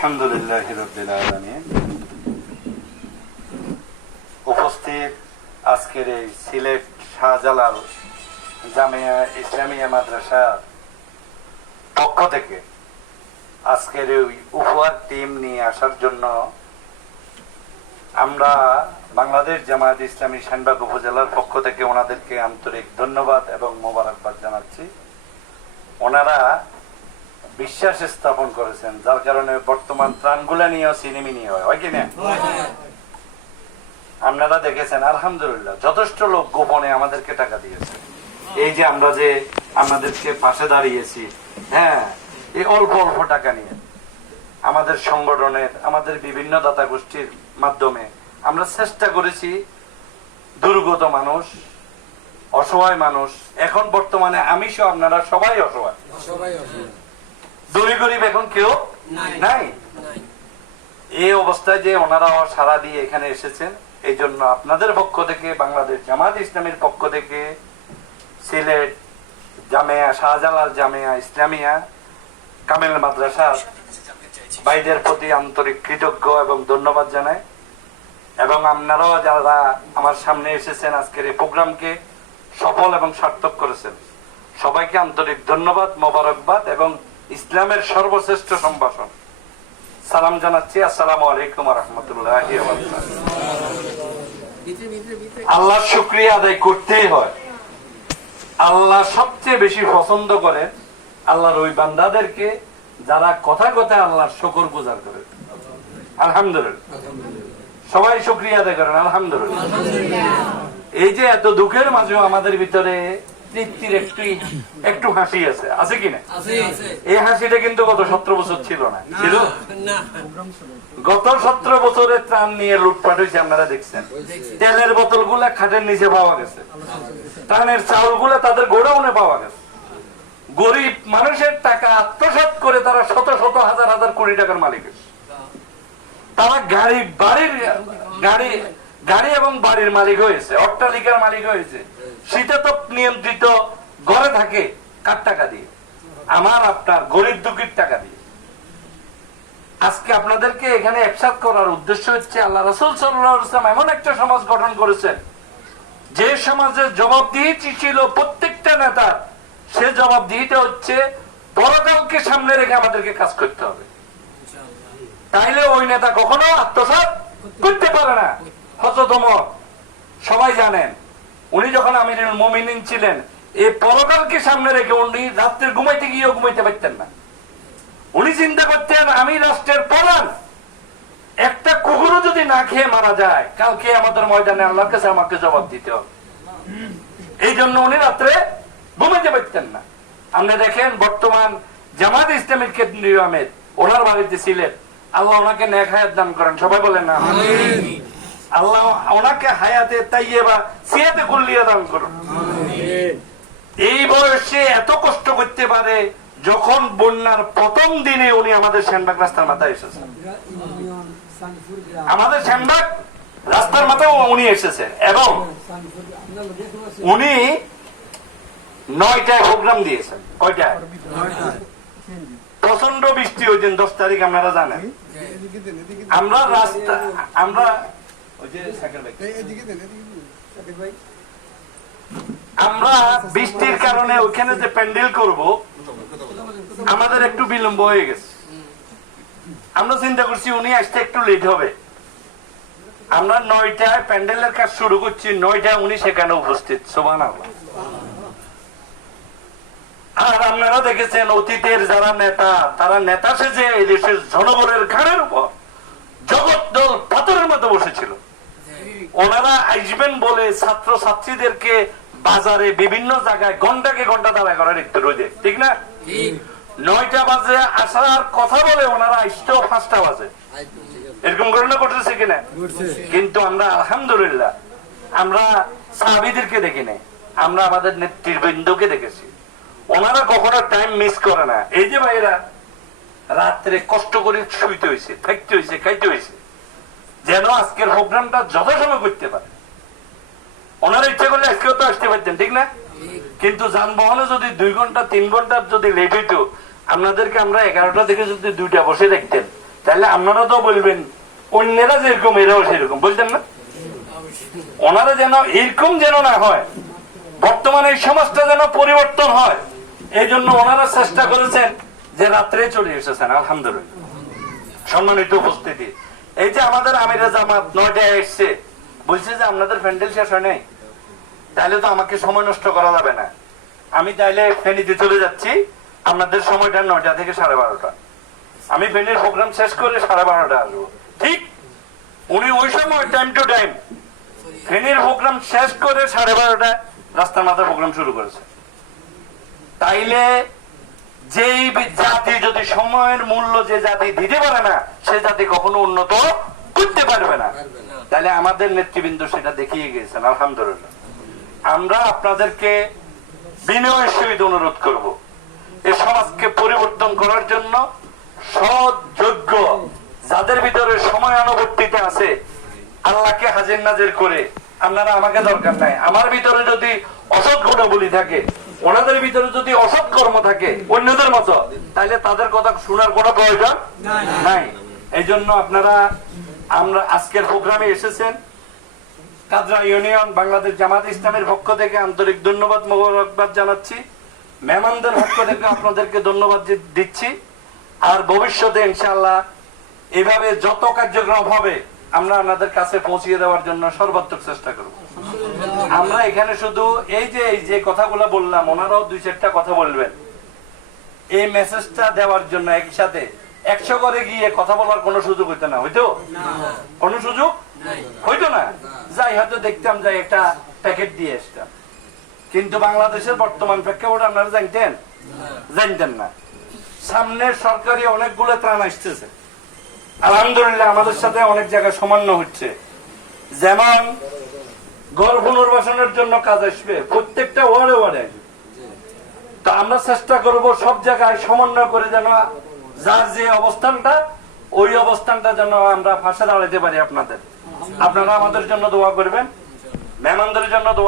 আলহামদুলিল্লাহি রাব্বিল আলামিন। উপস্থিত আজকের এই সিলেট শাহজালাল জামিয়া ইসলামিয়া মাদ্রাসা পক্ষ থেকে আজকের এই উপহার টিম নিয়ে আসার জন্য আমরা বাংলাদেশ জামায়াত ইসলামী শানবাগ উপজেলার পক্ষ থেকে ওনাদেরকে আন্তরিক ধন্যবাদ এবং মোবারকবাদ জানাচ্ছি। ওনারা বিশ্বাস স্থাপন করেছেন, যার কারণে বর্তমান ত্রাণগুলা নিয়েও সিনেমিনি হয় কিনা আপনারা দেখেছেন। আলহামদুলিল্লাহ যথেষ্ট লোক গোপনে আমাদেরকে টাকা দিয়েছে। এই যে আমরা যে আমাদেরকে পাশে দাঁড়িয়েছি, হ্যাঁ, এই অল্প অল্প টাকা নিয়ে আমাদের সংগঠনের আমাদের বিভিন্ন দাতা গোষ্ঠীর মাধ্যমে আমরা চেষ্টা করেছি দুর্গত মানুষ, অসহায় মানুষ, এখন বর্তমানে আমি সহ আপনারা সবাই অসহায়, দড়ি গরিব এখন কেউ নাই। এই অবস্থায় যে ওনারা সারা দিয়ে এখানে এসেছেন, এই জন্য আপনাদের পক্ষ থেকে, বাংলাদেশ জামায়াত ইসলামীর পক্ষ থেকে সিলেট জামিয়া শাহজালাল জামিয়া ইসলামিয়া কামিল মাদ্রাসা ভাইদের প্রতি আন্তরিক কৃতজ্ঞ এবং ধন্যবাদ জানাই। এবং আপনারাও যারা আমার সামনে এসেছেন আজকের এই প্রোগ্রামকে সফল এবং সার্থক করেছেন, সবাইকে আন্তরিক ধন্যবাদ, মোবারকবাদ এবং ইসলামের সর্বশ্রেষ্ঠ সম্ভাষণ সালাম জানাচ্ছি। আসসালামু আলাইকুম ওয়া রাহমাতুল্লাহি ওয়া বারাকাতুহু। আল্লাহর শুকরিয়া আদায় করতেই হয়। আল্লাহ সবচেয়ে বেশি পছন্দ করে আল্লাহর ওই বান্দাদেরকে যারা কথা কথায় আল্লাহর শুকর গুজার করে। আলহামদুলিল্লাহ, সবাই শুকরিয়া আদায় করেন আলহামদুলিল্লাহ। এই যে এত দুঃখের মাঝেও আমাদের ভিতরে তৃপ্তির একটু হাসি আছে কিনা? এই হাসিটা কিন্তু গত 17 বছর ছিল না, ছিল। গত 17 বছরে ত্রাণ নিয়ে লুটপাট হয়েছে, আপনারা দেখছেন। তেলের বোতল গুলা খাটের নিচে পাওয়া গেছে, ত্রাণের চাউল গুলা তাদের গোডাউনে পাওয়া গেছে। গরিব মানুষের টাকা আত্মসাৎ করে তারা শত শত হাজার হাজার কোটি টাকার মালিক, তারা গাড়ি এবং বাড়ির মালিক হয়েছে, অট্টালিকার মালিক হয়েছে। শীতাতপ নিয়ন্ত্রিত ঘরে থাকে কার টাকা দিয়ে? আমার আপনার গরিব দুঃখীর টাকা দিয়ে। আজকে আপনাদেরকে এখানে একসাথ করার উদ্দেশ্য হচ্ছে, আল্লাহ রাসূল সাল্লাল্লাহু আলাইহি ওয়াসাল্লাম এমন একটা সমাজ গঠন করেছেন যে সমাজের জবাবদিহি ছিল প্রত্যেকটা নেতার। সে জবাবদিহিটা হচ্ছে পরকালকে সামনে রেখে আমাদেরকে কাজ করতে হবে। তাইলে ওই নেতা কখনো আত্মসাৎ করতে পারে না। হযরত ওমর সবাই জানেন, উনি যখন আমিরুল মুমিনিন ছিলেন, এই পরকালকে সামনে রেখে উনি রাত্রে ঘুমাইতে গিয়েও ঘুমাইতে পারতেন না। উনি চিন্তা করতেন, আমি রাষ্ট্রের প্রধান, একটা কুকুরও যদি না খেয়ে মারা যায়, কালকে আমাদের ময়দানে আল্লাহর কাছে আমাকে জবাব দিতে হবে। এই জন্য উনি রাত্রে ঘুমাইতে পারতেন না। আপনি দেখেন বর্তমান জামায়াত ইসলামীর কেন্দ্রীয় আমির, ওনার বাড়িতে ছিলেন। আল্লাহ ওনাকে নেক হায়াত দান করেন, সবাই বলেন না আমিন। আল্লাহ ওনাকে হায়াতে তাইয়্যিবা সিয়াতে কুল্লিয়া দান করুন। এই বয়সে এত কষ্ট করতে পারে, যখন বন্যার প্রথম দিনে উনি আমাদের শ্যামবাগ রাস্তার মাথায় এসেছেন। আমাদের শ্যামবাগ রাস্তার মাথায় উনি এসেছেন এবং উনি 9টায় প্রোগ্রাম দিয়েছেন। কয়টায়? প্রচন্ড বৃষ্টি ওই দিন 10 তারিখ, আপনারা জানেন। আমরা বৃষ্টির কারণে ওখানে যে প্যান্ডেল করব, আমাদের একটু বিলম্ব হয়ে গেছে। আমরা চিন্তা করছি উনি আসতে একটু লেট হবে। আমরা 9টায় প্যান্ডেলের কাজ শুরু করছি, 9টায় উনি সেখানে উপস্থিত। সুবহানাল্লাহ। আর আপনারা দেখেছেন অতীতের যারা নেতা, তারা নেতা সেজে এই দেশের জনগণের ঘাড়ের উপর জগদ্দল পাথরের মতো বসেছিল। ওনারা আসবেন বলে ছাত্র ছাত্রীদেরকে বাজারে বিভিন্ন জায়গায় ঘন্টাকে ঘন্টা দাঁড়ায় করার একটু রোদে, ঠিক না? 9টা বাজে আসার কথা বলে ওনারা আসতেও 5টা বাজে। এরকম ঘটনা ঘটেছে কিনা? কিন্তু আমরা আলহামদুলিল্লাহ আমরা সাহাবীদেরকে দেখি নাই, আমরা আমাদের নেতৃবৃন্দকে দেখেছি। ওনারা কখনো টাইম মিস করে না। এই যে ভাইরা রাত্রে কষ্ট করে শুইতে হয়েছে, থাকতে হয়েছে, খাইতে হয়েছে, যেন আজকের প্রোগ্রামটা যথাসময় করতে পারে। ওনারা ইচ্ছা করলে আজকেও তো আসতে পারতেন, ঠিক না? কিন্তু যানবাহনে যদি 2 ঘন্টা 3 ঘন্টা যদি লেট হইতো, আপনাদেরকে আমরা 11টা থেকে যদি 2টা বসে দেখতেন, তাহলে আপনারা তো বলবেন অন্যেরা যেরকম এরাও সেরকম, বলতেন না? ওনারা যেন এরকম যেন না হয়, বর্তমানে এই সমাজটা যেন পরিবর্তন হয়, এই জন্য ওনারা চেষ্টা করেছেন যে রাত্রে চলে এসেছেন। আলহামদুলিল্লাহ, সম্মানিত উপস্থিতি। এই যে আমাদের আমিরে জামাত 9টায় এসছে, বলছে যে আপনাদের প্যান্ডেল শেষ হয় নাই, তাহলে তো আমাকে সময় নষ্ট করা যাবে না, আমি তাইলে ফেনীতে চলে যাচ্ছি, আপনাদের সময়টা 9টা থেকে 12:30, আমি ফেনীর প্রোগ্রাম শেষ করে 12:30 আসবো। ঠিক উনি ওই সময় টাইম টু টাইম ফেনীর প্রোগ্রাম শেষ করে 12:30 রাস্তার মাথার প্রোগ্রাম শুরু করেছে। তাইলে যেই জাতি যদি সময়ের মূল্য যে জাতি দিতে পারে না, সে জাতি কখনো উন্নত করতে পারবে না। তাহলে আমাদের নেতৃবৃন্দ সেটা দেখিয়ে গেছেন। আলহামদুলিল্লাহ, আমরা আপনাদেরকে বিনয়ের সহিত অনুরোধ করব, এই সমাজকে পরিবর্তন করার জন্য সৎ যোগ্য যাদের ভিতরে সময়ানুবর্তিতা আছে, আল্লাহকে হাজির নাজির করে, আপনারা আমাকে দরকার নাই, আমার ভিতরে যদি অসৎ গুণাবলী থাকে, ওনাদের ভিতরে যদি অসৎ কর্ম থাকে অন্যদের মতো, তাহলে তাদের কথা শোনার কোনো প্রয়োজন নাই। এই জন্য আপনারা আমরা আজকের প্রোগ্রামে এসেছেন। কাদরা ইউনিয়ন বাংলাদেশ জামাত ইসলামের পক্ষ থেকে আন্তরিক ধন্যবাদ মোবারকবাদ জানাচ্ছি। মেহমানদের পক্ষ থেকে আপনাদেরকে ধন্যবাদ দিচ্ছি। আর ভবিষ্যতে ইনশাআল্লাহ এভাবে যত কার্যক্রম হবে আমরা আপনাদের কাছে পৌঁছিয়ে দেওয়ার জন্য সর্বাত্মক চেষ্টা করব। আমরা এখানে শুধু এই যে কথাগুলো বললাম, ওনারাও 2-4টা কথা বলবেন, এই মেসেজটা দেওয়ার জন্য একই সাথে 100 করে গিয়ে কথা বলার কোনো সুযোগ হইতো না, হইতো কোনো সুযোগ হইতো না। যাই হয়তো দেখতাম যে একটা প্যাকেট দিয়ে আসতাম, কিন্তু বাংলাদেশের বর্তমান প্রেক্ষাপট আপনারা জানতেন না। সামনে সরকারি অনেকগুলো ত্রাণ আসতেছে, আলহামদুলিল্লাহ আমাদের সাথে অনেক জায়গায় সমন্বয় হচ্ছে। যেমন ঘর পুনর্বাসনের জন্য কাজ আসবে, প্রত্যেকটা ওয়ার্ডে ওয়ার্ডে আসবে। তো আমরা চেষ্টা করব সব জায়গায় সমন্বয় করে যেন যার যে অবস্থানটা, ওই অবস্থানটা যেন আমরা ফাঁসে দাঁড়াতে পারি। আপনারা আমাদের জন্য দোয়া করবেন, মেহমানদের জন্য দোয়া